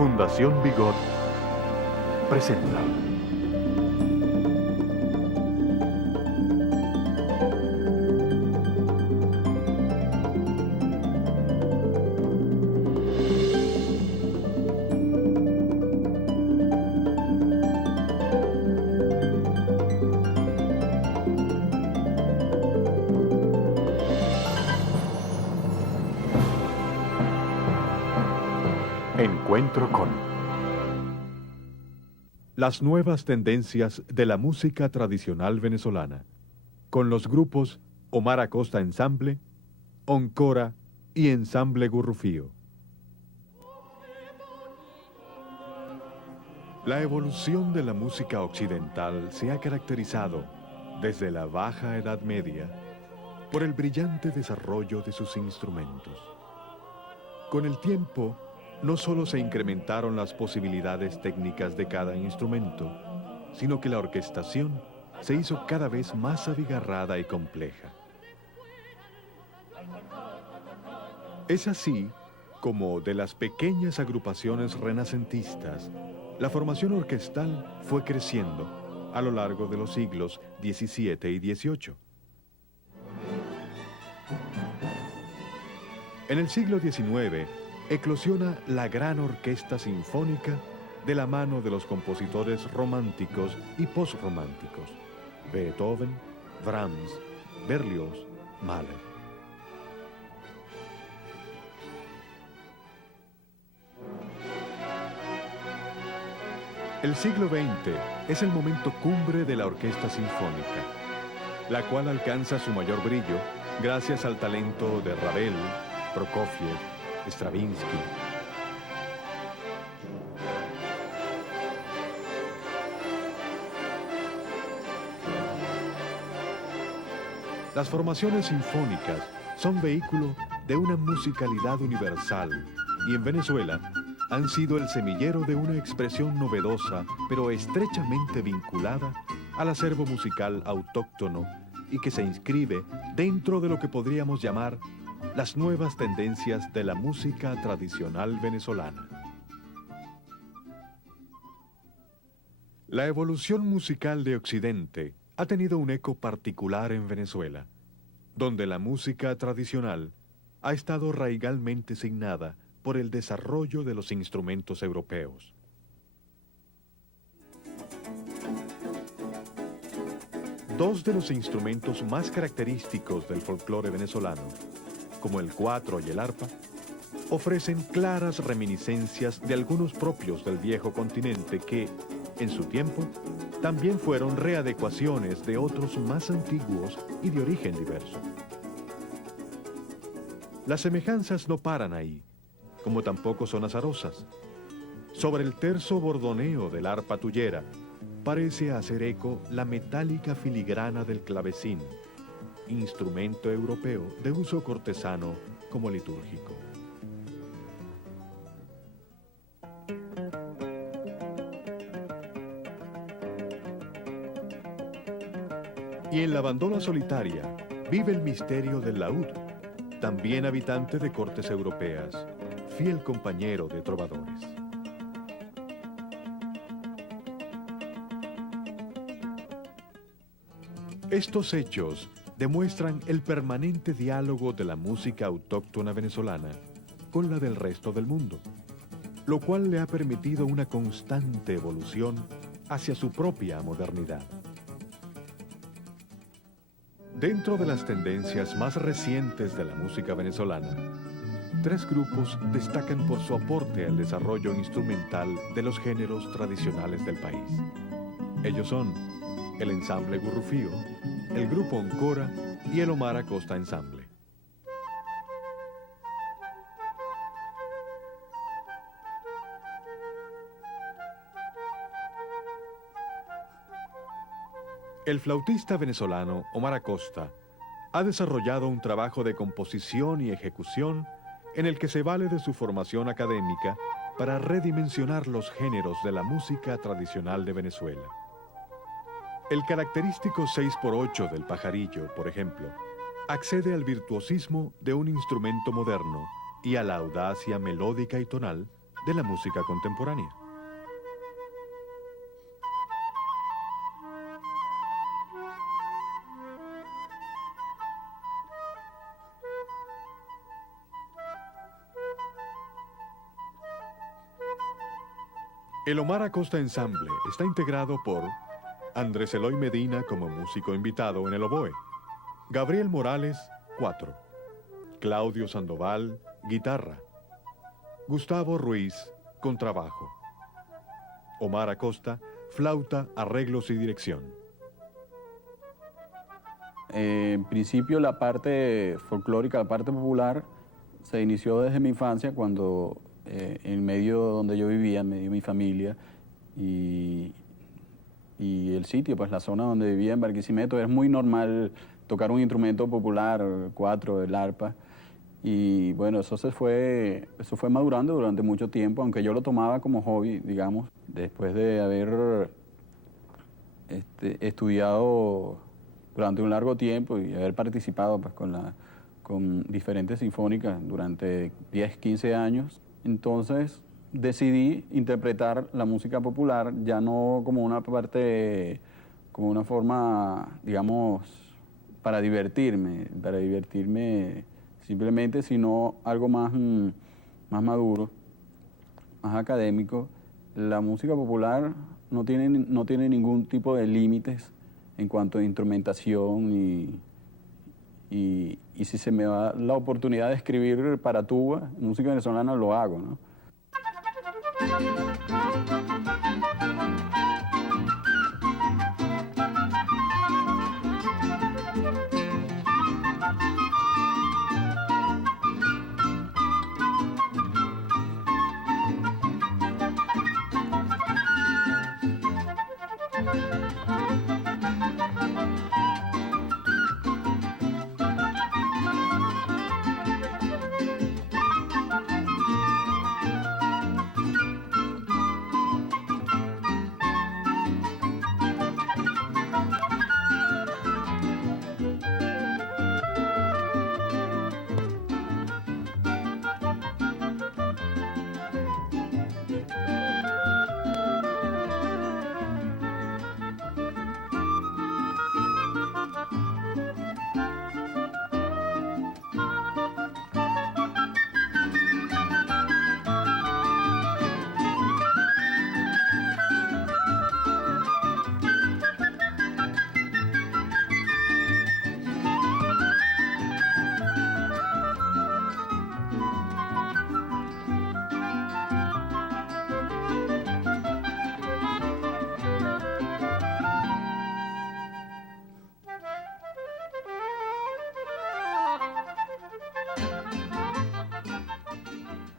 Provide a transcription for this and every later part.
Fundación Bigot presenta. Encuentro con las nuevas tendencias de la música tradicional venezolana, con los grupos Omar Acosta Ensamble, Oncora y Ensamble Gurrufío. La evolución de la música occidental se ha caracterizado, desde la Baja Edad Media, por el brillante desarrollo de sus instrumentos. Con el tiempo, no solo se incrementaron las posibilidades técnicas de cada instrumento, sino que la orquestación se hizo cada vez más abigarrada y compleja. Es así como de las pequeñas agrupaciones renacentistas, la formación orquestal fue creciendo a lo largo de los siglos XVII y XVIII. En el siglo XIX, eclosiona la gran orquesta sinfónica de la mano de los compositores románticos y posrománticos, Beethoven, Brahms, Berlioz, Mahler. El siglo XX es el momento cumbre de la orquesta sinfónica, la cual alcanza su mayor brillo gracias al talento de Ravel, Prokofiev, Stravinsky. Las formaciones sinfónicas son vehículo de una musicalidad universal y en Venezuela han sido el semillero de una expresión novedosa pero estrechamente vinculada al acervo musical autóctono y que se inscribe dentro de lo que podríamos llamar las nuevas tendencias de la música tradicional venezolana. La evolución musical de Occidente ha tenido un eco particular en Venezuela, donde la música tradicional ha estado raigalmente signada por el desarrollo de los instrumentos europeos. Dos de los instrumentos más característicos del folclore venezolano, como el cuatro y el arpa, ofrecen claras reminiscencias de algunos propios del viejo continente que, en su tiempo, también fueron readecuaciones de otros más antiguos y de origen diverso. Las semejanzas no paran ahí, como tampoco son azarosas. Sobre el terso bordoneo del arpa tuyera, parece hacer eco la metálica filigrana del clavecín, instrumento europeo de uso cortesano como litúrgico. Y en la bandola solitaria vive el misterio del laúd, también habitante de cortes europeas, fiel compañero de trovadores. Estos hechos demuestran el permanente diálogo de la música autóctona venezolana con la del resto del mundo, lo cual le ha permitido una constante evolución hacia su propia modernidad. Dentro de las tendencias más recientes de la música venezolana, tres grupos destacan por su aporte al desarrollo instrumental de los géneros tradicionales del país. Ellos son el Ensamble Gurrufío, el Grupo Oncora y el Omar Acosta Ensamble. El flautista venezolano Omar Acosta ha desarrollado un trabajo de composición y ejecución en el que se vale de su formación académica para redimensionar los géneros de la música tradicional de Venezuela. El característico 6x8 del pajarillo, por ejemplo, accede al virtuosismo de un instrumento moderno y a la audacia melódica y tonal de la música contemporánea. El Omar Acosta Ensamble está integrado por Andrés Eloy Medina como músico invitado en el oboe, Gabriel Morales, 4, Claudio Sandoval, guitarra, Gustavo Ruiz, contrabajo, Omar Acosta, flauta, arreglos y dirección. En principio la parte folclórica, la parte popular, se inició desde mi infancia cuando en medio donde yo vivía, en medio de mi familia y el sitio, pues la zona donde vivía en Barquisimeto, es muy normal tocar un instrumento popular, 4, el arpa. Y bueno, eso fue madurando durante mucho tiempo, aunque yo lo tomaba como hobby, digamos, después de haber estudiado durante un largo tiempo y haber participado pues, con diferentes sinfónicas durante 10, 15 años. Entonces decidí interpretar la música popular ya no como una parte, como una forma, digamos, para divertirme simplemente, sino algo más maduro, más académico. La música popular no tiene ningún tipo de límites en cuanto a instrumentación y si se me da la oportunidad de escribir para tuba, música venezolana, lo hago, ¿no?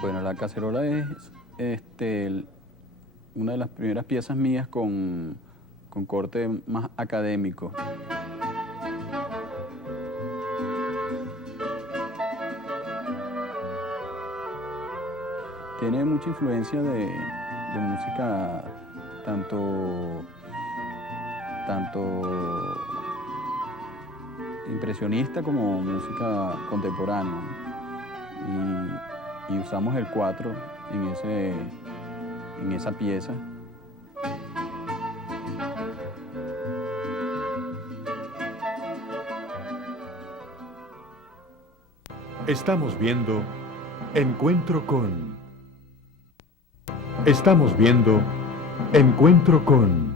Bueno, la cacerola es una de las primeras piezas mías con corte más académico. Tiene mucha influencia de música tanto impresionista como música contemporánea. Y usamos el 4 en esa pieza. Estamos viendo Encuentro con... Estamos viendo Encuentro con...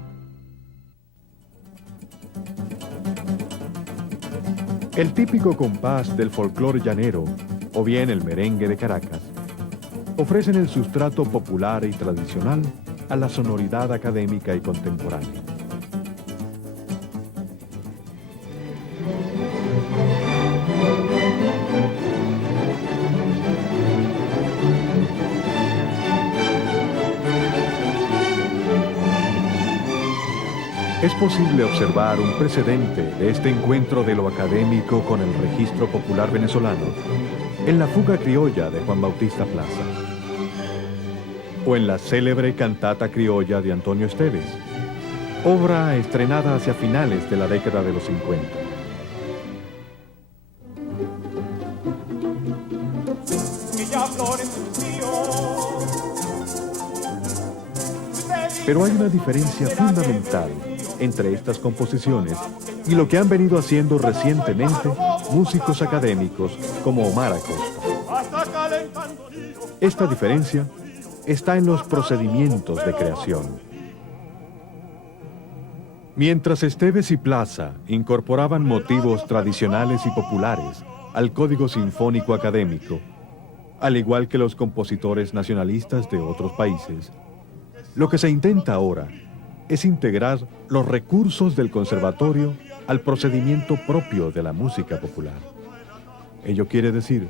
El típico compás del folclore llanero, o bien el merengue de Caracas, ofrecen el sustrato popular y tradicional a la sonoridad académica y contemporánea. Es posible observar un precedente de este encuentro de lo académico con el registro popular venezolano en la fuga criolla de Juan Bautista Plaza, o en la célebre cantata criolla de Antonio Esteves, obra estrenada hacia finales de la década de los 50. Pero hay una diferencia fundamental entre estas composiciones y lo que han venido haciendo recientemente músicos académicos como Omar Acosta. Esta diferencia está en los procedimientos de creación. Mientras Esteves y Plaza incorporaban motivos tradicionales y populares al código sinfónico académico, al igual que los compositores nacionalistas de otros países, lo que se intenta ahora es integrar los recursos del conservatorio al procedimiento propio de la música popular. Ello quiere decir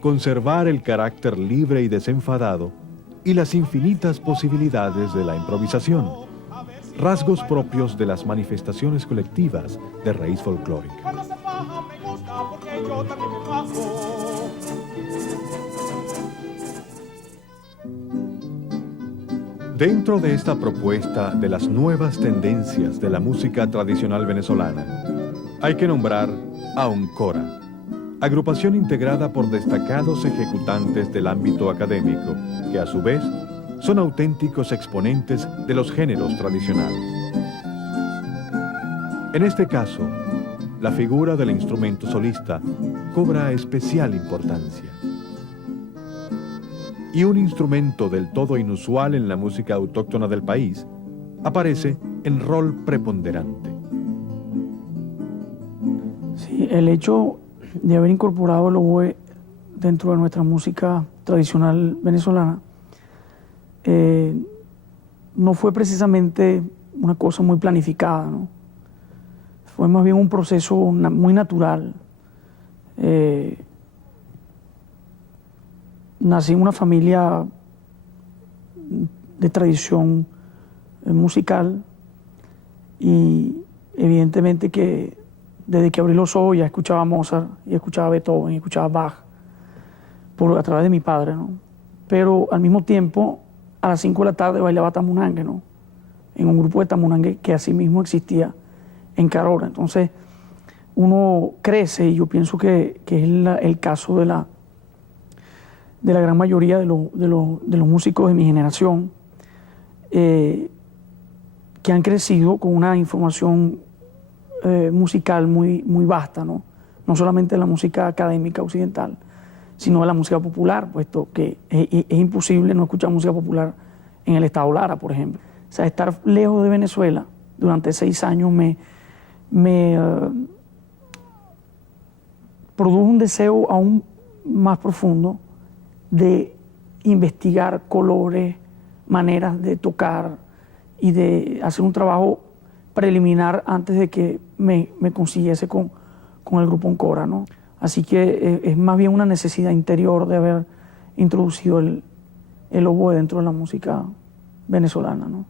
conservar el carácter libre y desenfadado y las infinitas posibilidades de la improvisación, rasgos propios de las manifestaciones colectivas de raíz folclórica. Dentro de esta propuesta de las nuevas tendencias de la música tradicional venezolana, hay que nombrar a Oncora, agrupación integrada por destacados ejecutantes del ámbito académico, que a su vez son auténticos exponentes de los géneros tradicionales. En este caso, la figura del instrumento solista cobra especial importancia. Y un instrumento del todo inusual en la música autóctona del país aparece en rol preponderante. Sí, el hecho de haber incorporado el oboe dentro de nuestra música tradicional venezolana no fue precisamente una cosa muy planificada, ¿no? Fue más bien un proceso muy natural. Nací en una familia de tradición musical y evidentemente que desde que abrí los ojos ya escuchaba Mozart y escuchaba Beethoven y escuchaba Bach a través de mi padre, ¿no? Pero al mismo tiempo a las 5 de la tarde bailaba tamunangue, ¿no? En un grupo de tamunangue que así mismo existía en Carora. Entonces uno crece y yo pienso que es el caso de la gran mayoría de los músicos de mi generación que han crecido con una información musical muy vasta, ¿no? No solamente de la música académica occidental, sino de la música popular, puesto que es imposible no escuchar música popular en el estado Lara, por ejemplo. O sea, estar lejos de Venezuela durante 6 años me produjo un deseo aún más profundo de investigar colores, maneras de tocar y de hacer un trabajo preliminar antes de que me consiguiese con el grupo Oncora, ¿no? Así que es más bien una necesidad interior de haber introducido el oboe dentro de la música venezolana, ¿no?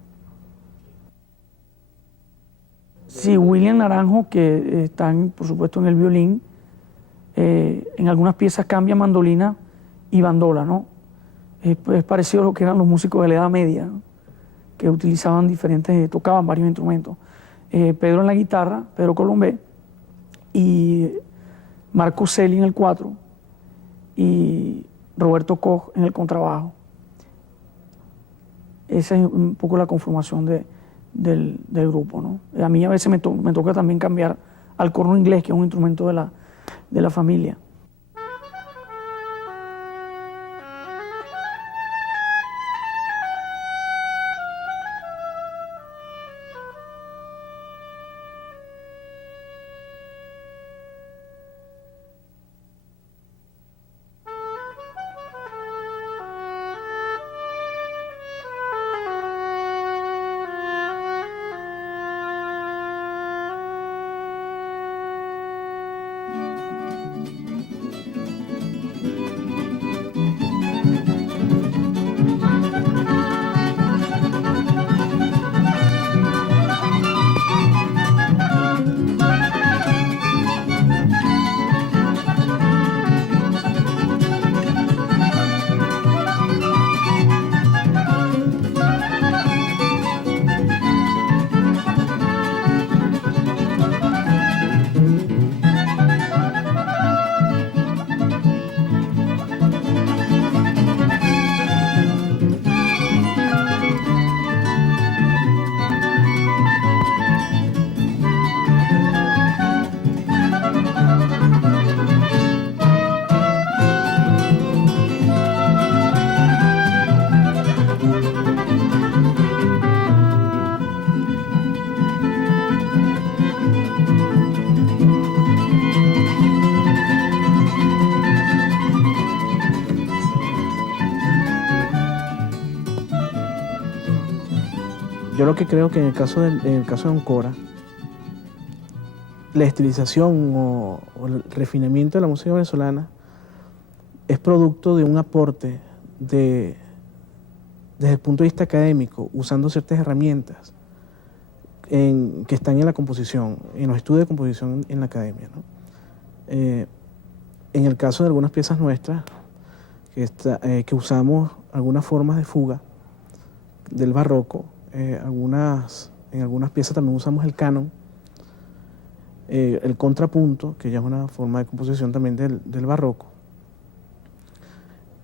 Sí, William Naranjo, que está, por supuesto, en el violín, en algunas piezas cambia mandolina y bandola, ¿no? Es parecido a lo que eran los músicos de la Edad Media, ¿no? Que utilizaban tocaban varios instrumentos. Pedro en la guitarra, Pedro Colombé, y Marco Celi en el 4, y Roberto Koch en el contrabajo. Esa es un poco la conformación del grupo, ¿no? A mí a veces me toca también cambiar al corno inglés, que es un instrumento de la familia. Yo lo que creo que en el caso de Oncora, la estilización o el refinamiento de la música venezolana es producto de un aporte desde el punto de vista académico, usando ciertas herramientas que están en la composición, en los estudios de composición en la academia, ¿no? En el caso de algunas piezas nuestras, que usamos algunas formas de fuga del barroco, en algunas piezas también usamos el canon, el contrapunto, que ya es una forma de composición también del barroco.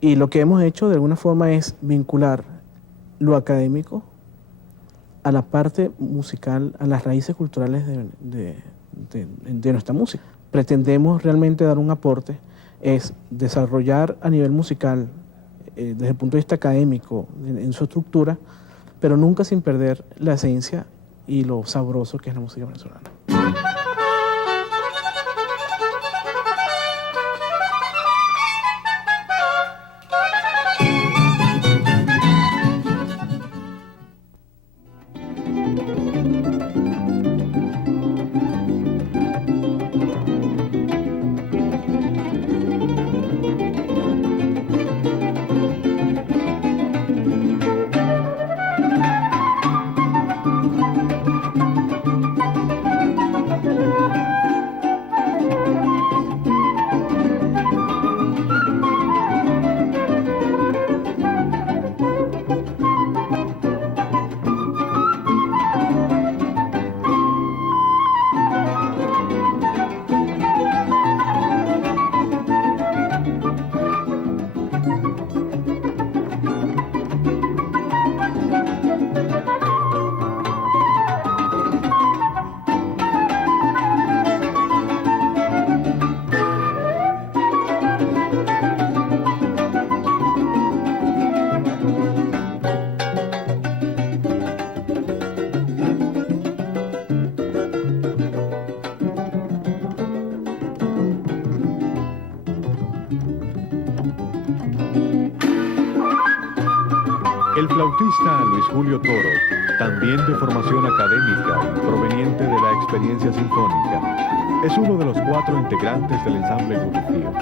Y lo que hemos hecho de alguna forma es vincular lo académico a la parte musical, a las raíces culturales de nuestra música. Pretendemos realmente dar un aporte, es desarrollar a nivel musical, desde el punto de vista académico, en su estructura, pero nunca sin perder la esencia y lo sabroso que es la música venezolana. El flautista Luis Julio Toro, también de formación académica y proveniente de la experiencia sinfónica, es uno de los 4 integrantes del ensamble Gurrufío.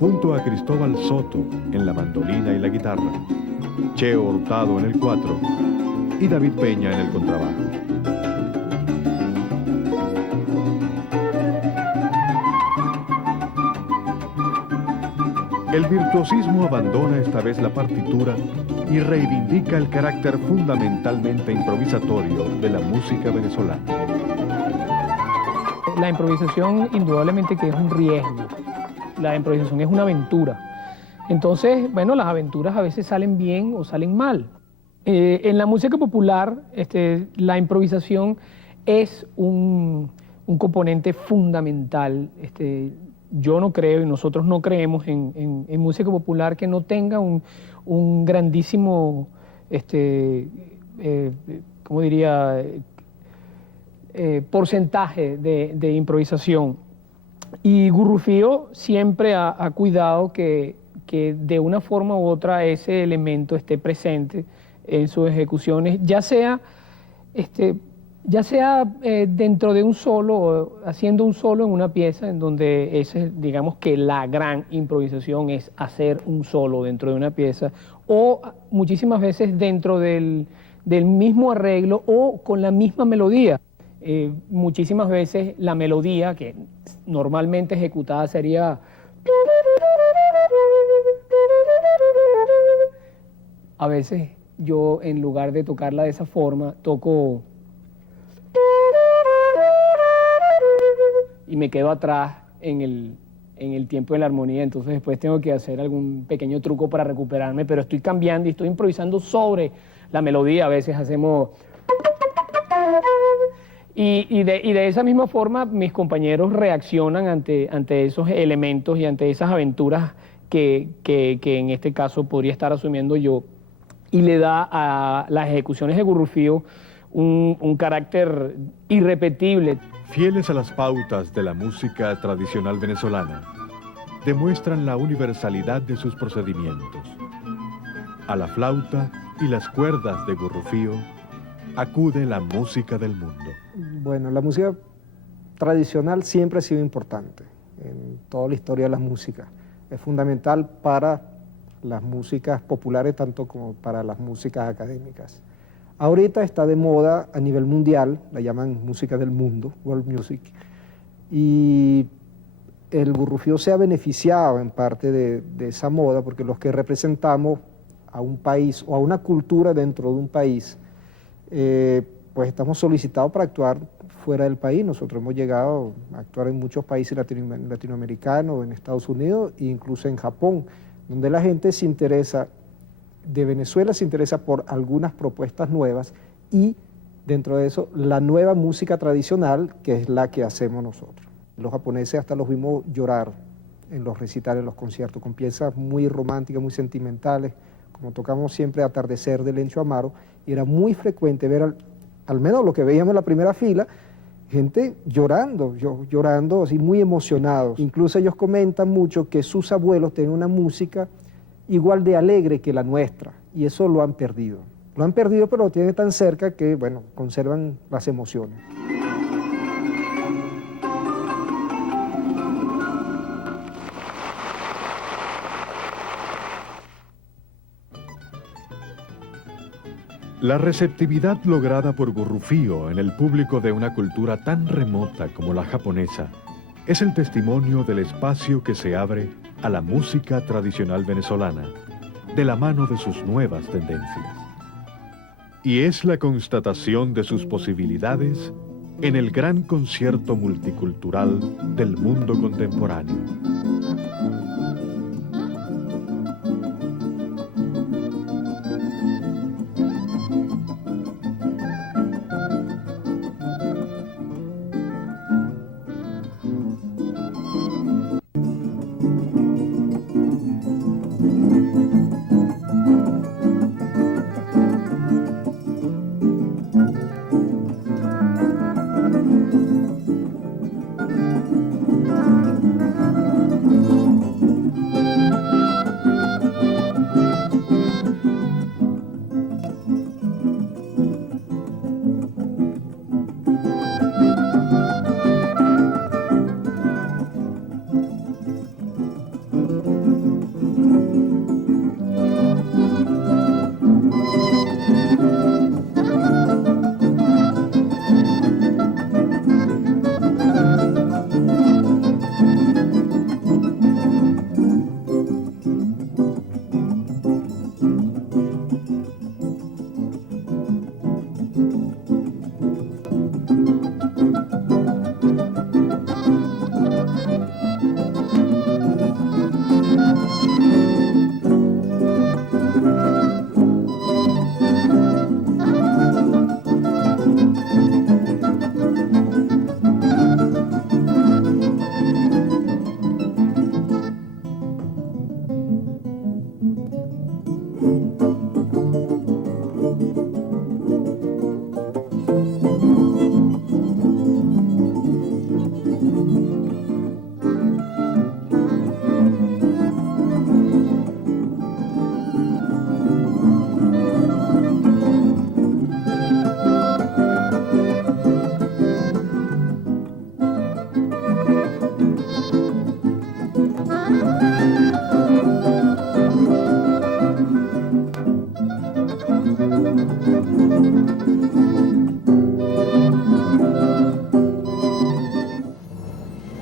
Junto a Cristóbal Soto en la mandolina y la guitarra, Cheo Hurtado en el 4 y David Peña en el contrabajo. El virtuosismo abandona esta vez la partitura y reivindica el carácter fundamentalmente improvisatorio de la música venezolana. La improvisación indudablemente que es un riesgo, la improvisación es una aventura. Entonces, bueno, las aventuras a veces salen bien o salen mal. En la música popular, la improvisación es un componente fundamental. Yo no creo y nosotros no creemos en música popular que no tenga un grandísimo, ¿cómo diría?, porcentaje de improvisación. Y Gurrufío siempre ha cuidado que de una forma u otra ese elemento esté presente en sus ejecuciones, ya sea dentro de un solo, o haciendo un solo en una pieza, en donde digamos que la gran improvisación es hacer un solo dentro de una pieza, o muchísimas veces dentro del mismo arreglo o con la misma melodía. Muchísimas veces la melodía, que normalmente ejecutada sería... A veces yo, en lugar de tocarla de esa forma, toco... y me quedo atrás en el tiempo de la armonía, entonces después tengo que hacer algún pequeño truco para recuperarme, pero estoy cambiando y estoy improvisando sobre la melodía. A veces hacemos... Y de esa misma forma mis compañeros reaccionan ante esos elementos y ante esas aventuras que en este caso podría estar asumiendo yo, y le da a las ejecuciones de Gurrufío un carácter irrepetible. Fieles a las pautas de la música tradicional venezolana, demuestran la universalidad de sus procedimientos. A la flauta y las cuerdas de Gurrufío, acude la música del mundo. Bueno, la música tradicional siempre ha sido importante en toda la historia de la música. Es fundamental para las músicas populares tanto como para las músicas académicas. Ahorita está de moda a nivel mundial, la llaman música del mundo, world music, y el Gurrufío se ha beneficiado en parte de esa moda porque los que representamos a un país o a una cultura dentro de un país, pues estamos solicitados para actuar fuera del país. Nosotros hemos llegado a actuar en muchos países latinoamericanos, en Estados Unidos e incluso en Japón, donde la gente se interesa, de Venezuela se interesa por algunas propuestas nuevas y dentro de eso la nueva música tradicional que es la que hacemos nosotros. Los japoneses hasta los vimos llorar en los recitales, en los conciertos, con piezas muy románticas, muy sentimentales, como tocamos siempre Atardecer de Lencho Amaro, y era muy frecuente ver, al menos lo que veíamos en la primera fila, gente llorando, llorando así muy emocionados. Incluso ellos comentan mucho que sus abuelos tenían una música igual de alegre que la nuestra, y eso lo han perdido. Lo han perdido, pero lo tienen tan cerca que, bueno, conservan las emociones. La receptividad lograda por Gurrufío en el público de una cultura tan remota como la japonesa es el testimonio del espacio que se abre a la música tradicional venezolana, de la mano de sus nuevas tendencias. Y es la constatación de sus posibilidades en el gran concierto multicultural del mundo contemporáneo.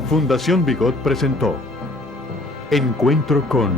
Fundación Bigot presentó Encuentro con